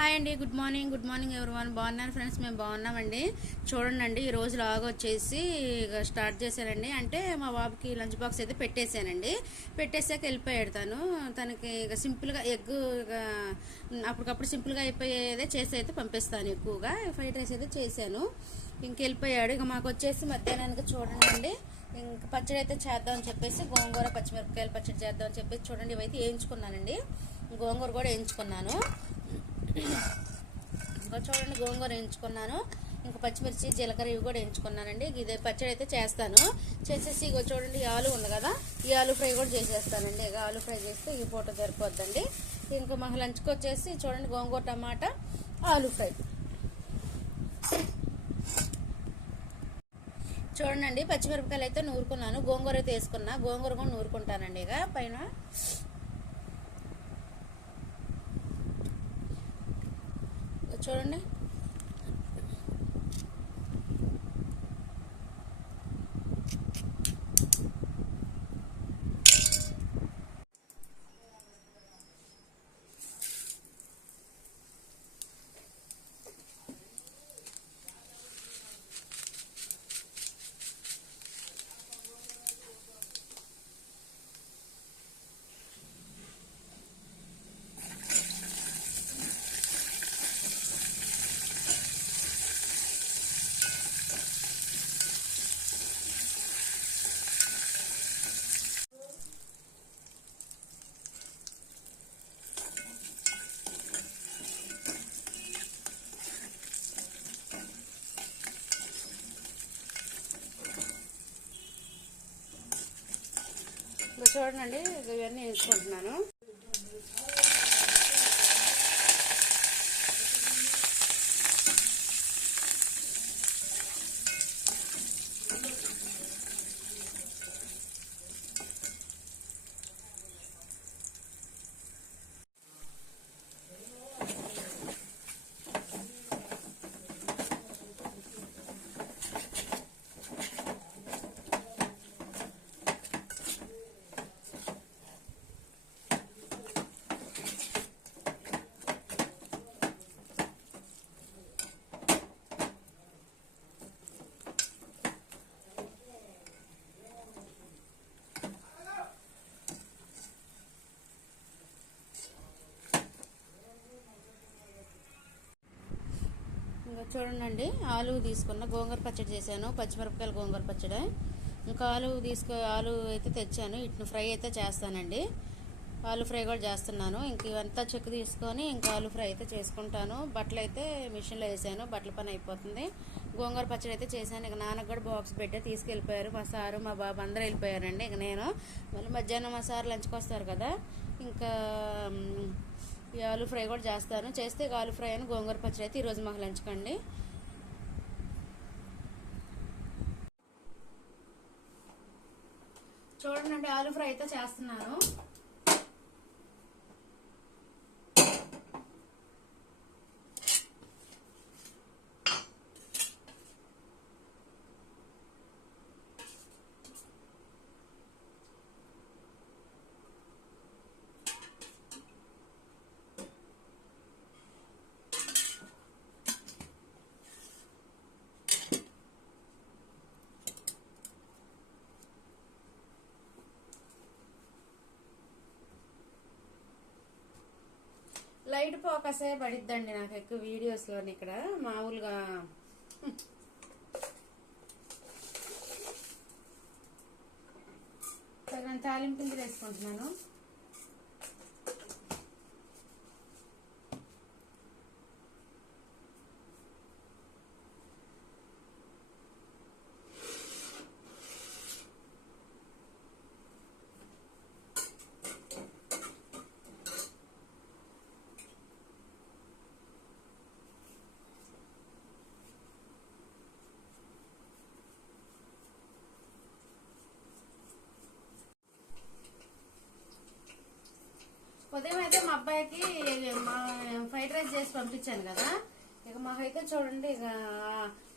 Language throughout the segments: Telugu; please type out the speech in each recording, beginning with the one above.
హాయ్ అండి good morning good morning everyone. బాగున్నాను ఫ్రెండ్స్? మేము బాగున్నామండి. చూడండి ఈ రోజు వచ్చేసి ఇక స్టార్ట్ చేశానండి. అంటే మా బాబుకి లంచ్ బాక్స్ అయితే పెట్టేశానండి. పెట్టేసాక వెళ్ళిపోయాడు తను. తనకి ఇక సింపుల్గా ఎగ్ ఇక అప్పటికప్పుడు సింపుల్గా అయిపోయేదే చేసి అయితే పంపిస్తాను ఎక్కువగా. ఫ్రైడ్ రైస్ అయితే చేశాను. ఇంకెళ్ళిపోయాడు ఇక మాకు వచ్చేసి మధ్యాహ్నానికి చూడండి అండి ఇంక పచ్చడి అయితే చేద్దామని చెప్పేసి గోంగూర పచ్చిమిరపకాయలు పచ్చడి చేద్దామని చెప్పేసి చూడండి. ఇవైతే వేయించుకున్నానండి. గోంగూర కూడా వేయించుకున్నాను. ఇంకా చూడండి గోంగూర వేయించుకున్నాను ఇంకా పచ్చిమిర్చి జీలకర్ర ఇవి కూడా వేయించుకున్నానండి ఇది పచ్చడి అయితే చేస్తాను. చేసేసి ఇగో చూడండి ఈ ఆలు ఉంది కదా ఈ ఆలు ఫ్రై కూడా చేసేస్తానండి. ఇక ఆలు ఫ్రై చేస్తే ఈ పూట సరిపోద్దండి. ఇంకా మా లంచ్కి వచ్చేసి చూడండి గోంగూర టమాటా ఆలు ఫ్రై. చూడండి పచ్చిమిరపకాయలు అయితే నూరుకున్నాను. గోంగూర అయితే వేసుకున్నా. గోంగూర కూడా నూరుకుంటానండి ఇక. పైన చూడండి. చూడండి ఇవన్నీ వేసుకుంటున్నాను ఇంకా చూడండి ఆలు తీసుకున్న గోంగూర పచ్చడి చేశాను. పచ్చిమిరపకాయలు గోంగూర పచ్చడి. ఇంకా ఆలు తీసుకో ఆలు అయితే తెచ్చాను. ఇట్ను ఫ్రై అయితే చేస్తానండి. ఆలు ఫ్రై కూడా చేస్తున్నాను. ఇంక ఇవంతా చెక్కు తీసుకొని ఇంకా ఆలు ఫ్రై అయితే చేసుకుంటాను. బట్టలు అయితే మిషన్లో వేసాను. బట్టల పని అయిపోతుంది. గోంగూర పచ్చడి అయితే చేశాను. ఇక నాన్నకు కూడా బాక్స్ పెట్టి. తీసుకెళ్ళిపోయారు. మా సారు మా బాబు అందరూ వెళ్ళిపోయారండి. ఇక నేను మళ్ళీ మధ్యాహ్నం మా సార్ లంచ్కి వస్తారు కదా. ఇంకా ఈ ఆలు ఫ్రై కూడా చేస్తాను. చేస్తే ఆలు ఫ్రై అని గోంగూర పచ్చడి అయితే ఈరోజు మాకు లంచ్ చూడండి ఆలు ఫ్రై అయితే చేస్తున్నాను. లైట్ ఫోకసే పడిద్దండి నాకు ఎక్కువ వీడియోస్లో ఇక్కడ. మామూలుగా సగం తాలింపులు వేసుకుంటున్నాను ఉదయం అయితే మా అబ్బాయికి మా ఫ్రైడ్ రైస్ చేసి పంపించాను కదా. ఇక మాకైతే చూడండి ఇక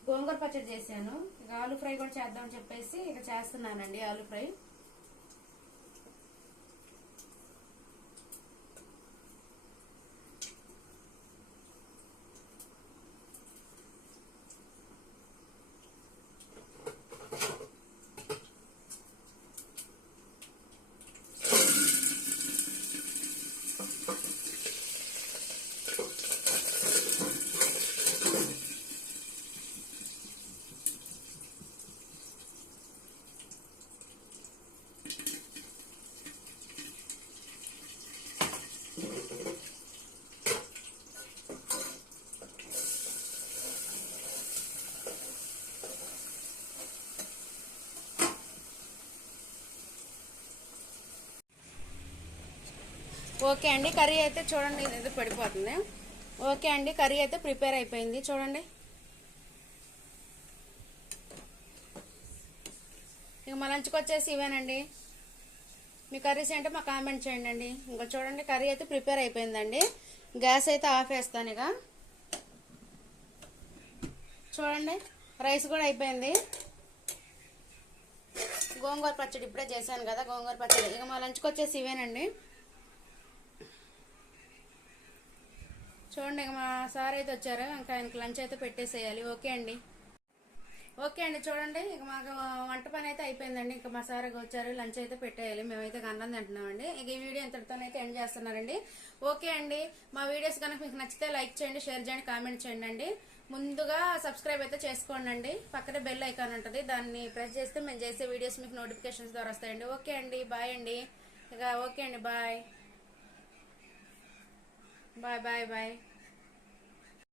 గోంగూర పచ్చడి చేశాను. ఇక ఆలు ఫ్రై కూడా చేద్దామని చెప్పేసి ఇక చేస్తున్నానండి ఆలు ఫ్రై. ఓకే అండి కర్రీ అయితే చూడండి. ఇది పడిపోతుంది. ఓకే అండి కర్రీ అయితే ప్రిపేర్ అయిపోయింది చూడండి. ఇక మా లంచ్కి వచ్చేసి ఇవేనండి. మీ కర్రీస్ ఏంటో మాకు కామెంట్ చేయండి అండి ఇంకా చూడండి కర్రీ అయితే ప్రిపేర్ అయిపోయిందండి. గ్యాస్ అయితే ఆఫ్ వేస్తాను ఇక. చూడండి రైస్ కూడా అయిపోయింది. గోంగూర పచ్చడి ఇప్పుడే చేశాను కదా గోంగూర పచ్చడి. ఇక మా లంచ్కి వచ్చేసి ఇవేనండి. చూడండి ఇక మా సార్ అయితే వచ్చారు. ఇంకా ఆయనకి లంచ్ అయితే పెట్టేసేయాలి. ఓకే అండి. ఓకే అండి చూడండి. ఇక మాకు వంట పని అయితే అయిపోయిందండి. ఇంకా మా సార్ వచ్చారు. లంచ్ అయితే పెట్టేయాలి. మేమైతే అన్నం తింటున్నామండి. ఇక ఈ వీడియో ఇంతటితోనైతే ఎండ్ చేస్తున్నారండి ఓకే అండి. మా వీడియోస్ కనుక మీకు నచ్చితే లైక్ చేయండి షేర్ చేయండి కామెంట్ చేయండి అండి. ముందుగా సబ్స్క్రైబ్ అయితే చేసుకోండి అండి పక్కనే బెల్ ఐకాన్ ఉంటుంది. దాన్ని ప్రెస్ చేస్తే మేము చేసే వీడియోస్ మీకు నోటిఫికేషన్స్ ద్వారా వస్తాయండి. ఓకే అండి. బాయ్ అండి. ఇక ఓకే అండి. బాయ్. Bye bye bye